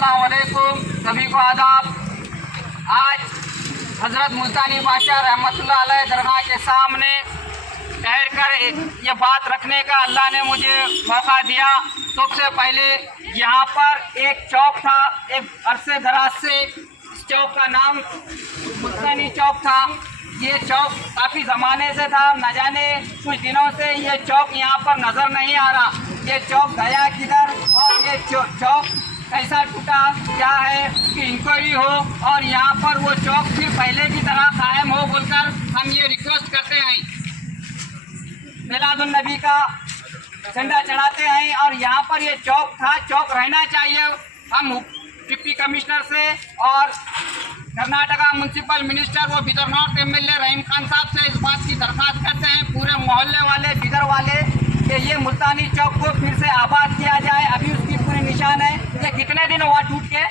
अस्सलाम वालेकुम, सभी को आदाब। आज हज़रत मुल्तानी बादशाह रहमतुल्लाह अलैह दरगाह के सामने ठहर कर ये बात रखने का अल्लाह ने मुझे मौका दिया। सबसे पहले यहाँ पर एक चौक था, एक अरसे दराज से इस चौक का नाम मुल्तानी चौक था। ये चौक काफ़ी ज़माने से था, न जाने कुछ दिनों से ये चौक यहाँ पर नज़र नहीं आ रहा। ये चौक गया किधर और ये चौक कैसा टूटा, क्या है कि इंक्वायरी हो और यहाँ पर वो चौक फिर पहले की तरह कायम हो बोलकर हम ये रिक्वेस्ट करते हैं। मिलादुन नबी का झंडा चढ़ाते हैं और यहाँ पर ये चौक था, चौक रहना चाहिए। हम डिप्टी कमिश्नर से और कर्नाटका म्यूनसिपल मिनिस्टर वो बिदर नॉर्थ एमएलए रहीम खान साहब से इस बात की दरख्वास्त करते हैं, पूरे मोहल्ले वाले बिदर वाले, कि ये मुल्तानी चौक को फिर से आबाद किया जाए। अभी उसकी पूरी निशान है। ये कितने दिन हुआ टूट के?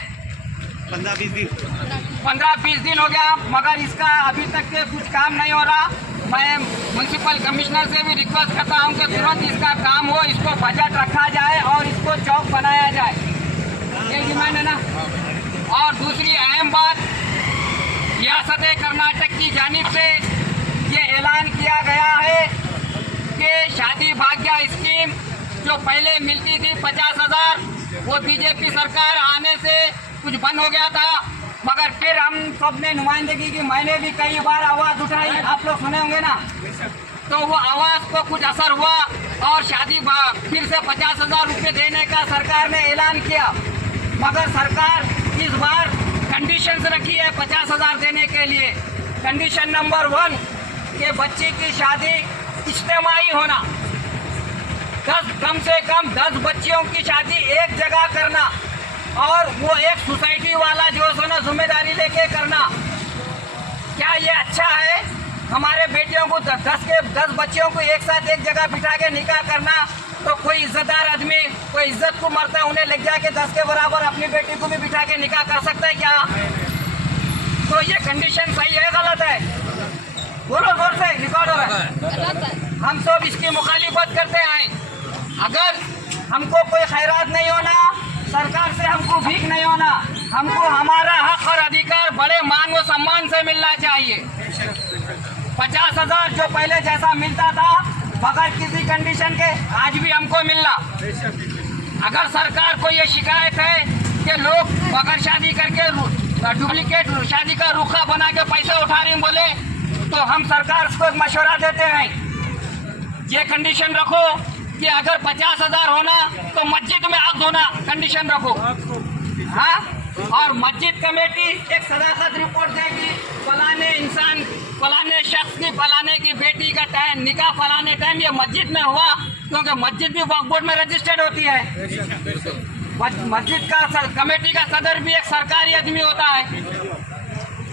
15-20 दिन हो गया, मगर इसका अभी तक के कुछ काम नहीं हो रहा। मैं म्यूनसिपल कमिश्नर से भी रिक्वेस्ट करता हूँ कि तुरंत इसका काम हो, इसको बजट रखा जाए और इसको चौक बनाया जाए। ये डिमांड है ना। और दूसरी अहम बात, रियासत कर्नाटक की जानिब से ये ऐलान किया गया है कि शादी भाग्य स्कीम जो पहले मिलती थी 50,000, वो बीजेपी सरकार आने से कुछ बंद हो गया था। मगर फिर हम सब ने नुमाइंदगी की, मैंने भी कई बार आवाज़ उठाई, आप लोग सुने होंगे ना, तो वो आवाज़ को कुछ असर हुआ और शादी फिर से 50,000 रुपये देने का सरकार ने ऐलान किया। मगर सरकार इस बार कंडीशंस रखी है 50,000 देने के लिए। कंडीशन नंबर 1 कि बच्ची की शादी इज्तिमाई होना, कम से कम 10 बच्चियों की शादी एक जगह करना और वो एक सोसाइटी वाला जो है ना जिम्मेदारी लेके करना। क्या ये अच्छा है? हमारे बेटियों को 10 बच्चियों को एक साथ एक जगह बिठा के निकाह करना, तो कोई इज्जतदार आदमी, कोई इज्जत को मरता उन्हें ले जाके 10 के बराबर अपनी बेटी को भी बिठा के निकाह कर सकता है क्या? तो ये कंडीशन सही है गलत है? बोलो जोर से, रिकॉर्ड हो रहा है। हम सब इसकी मुखालिफत करते हैं। अगर हमको कोई खैरात नहीं होना, सरकार से हमको भीख नहीं होना, हमको हमारा हक और अधिकार बड़े मान व सम्मान से मिलना चाहिए। 50,000 जो पहले जैसा मिलता था बगैर किसी कंडीशन के आज भी हमको मिलना। अगर सरकार को ये शिकायत है कि लोग बगैर शादी करके डुप्लीकेट शादी का रुखा बना के पैसा उठा रहे बोले, तो हम सरकार को एक मशवरा देते हैं, ये कंडीशन रखो कि अगर 50,000 होना तो मस्जिद में आग धोना कंडीशन रखो। हाँ, और मस्जिद कमेटी एक सदाकत रिपोर्ट देगी, फलाने इंसान, फलाने शख्स की, फलाने की बेटी का टाइम, निकाह फलाने टाइम ये मस्जिद में हुआ, क्योंकि मस्जिद भी वक्फ बोर्ड में रजिस्टर्ड होती है। मस्जिद का कमेटी का सदर भी एक सरकारी आदमी होता है,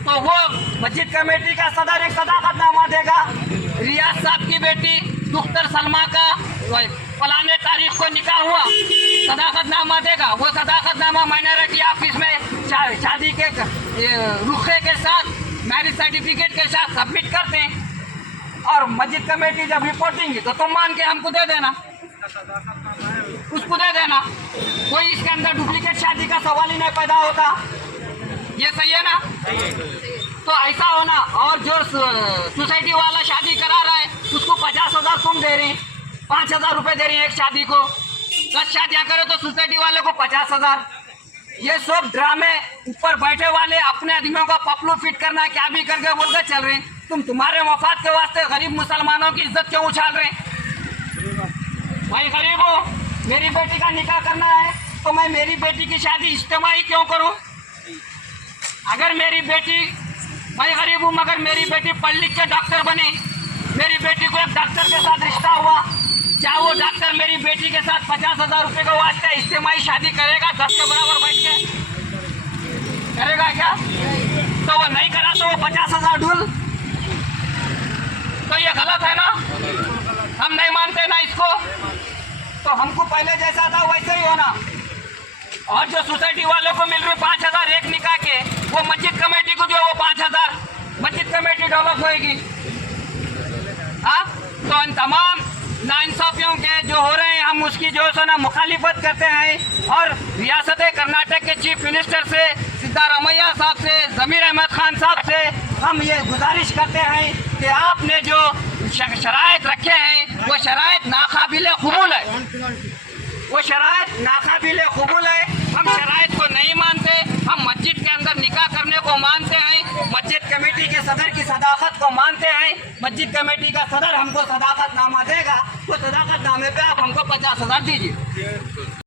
तो वो मस्जिद कमेटी का सदर एक सदाकतनामा देगा। रियाज साहब की बेटी दुख्तर सलमा का फलाने तारीख को निकाह हुआ, सदाकतनामा देगा। वो सदाकतनामा माइनॉरिटी ऑफिस में शादी के रुखे के साथ, मैरिज सर्टिफिकेट के साथ सबमिट करते हैं और मस्जिद कमेटी जब रिपोर्टिंग तो तुम मान के हमको दे देना, उसको दे देना। कोई इसके अंदर डुप्लीकेट शादी का सवाल ही नहीं पैदा होता। ये सही है ना? तो ऐसा होना। और जो सोसाइटी वाला शादी करा रहा है उसको 50,000 तुम दे रहे हैं, 5,000 रुपये दे रही हैं एक शादी को। 10 शादियाँ करे तो सोसाइटी वाले को 50,000। ये सब ड्रामे, ऊपर बैठे वाले अपने आदमियों का पपलू फिट करना, क्या भी करके बोल कर चल रहे हैं। तुम्हारे मफाद के वास्ते गरीब मुसलमानों की इज्जत क्यों उछाल रहे हैं? भाई गरीब हो, मेरी बेटी का निकाह करना है तो मैं मेरी बेटी की शादी इज्तिमाई क्यों करूं? अगर मेरी बेटी, मैं गरीब हूँ मगर मेरी बेटी पढ़ लिख के डॉक्टर बने, मेरी बेटी को एक डॉक्टर के साथ रिश्ता हुआ, क्या वो डॉक्टर मेरी बेटी के साथ 50,000 रुपये का वास्ते इज्तिमाई शादी करेगा 10 के बराबर बैठ के? करेगा क्या? तो वो नहीं करा तो वो 50,000 ढूल, तो ये गलत है ना? हम नहीं मानते ना इसको। तो हमको पहले जैसा था वैसे ही होना। और जो सोसाइटी वालों को मिल रहे 5,000 एक निकाह के, वो मस्जिद कमेटी को जो वो 5,000 मस्जिद कमेटी डेवलप होएगी। हाँ, तो इन तमाम नाइंसाफियों के जो हो रहे हैं हम उसकी जो है ना मुखालिफत करते हैं और रियासत कर्नाटक के चीफ मिनिस्टर से, सिद्धारमैया साहब से, जमीर अहमद खान साहब से हम ये गुजारिश करते हैं कि आपने जो शराइत रखे हैं वो शराइत नाकाबिल कबूल है, वो शराइत नाकाबिल कबूल है। हम शराइत को नहीं मानते, हम मस्जिद के अंदर निकाह करने को मानते हैं, मस्जिद कमेटी के सदर की सदाकत को मानते हैं। मस्जिद कमेटी का सदर हमको सदाकतनामा देगा, तो सदाकतनामे पे आप हमको 50,000 दीजिए।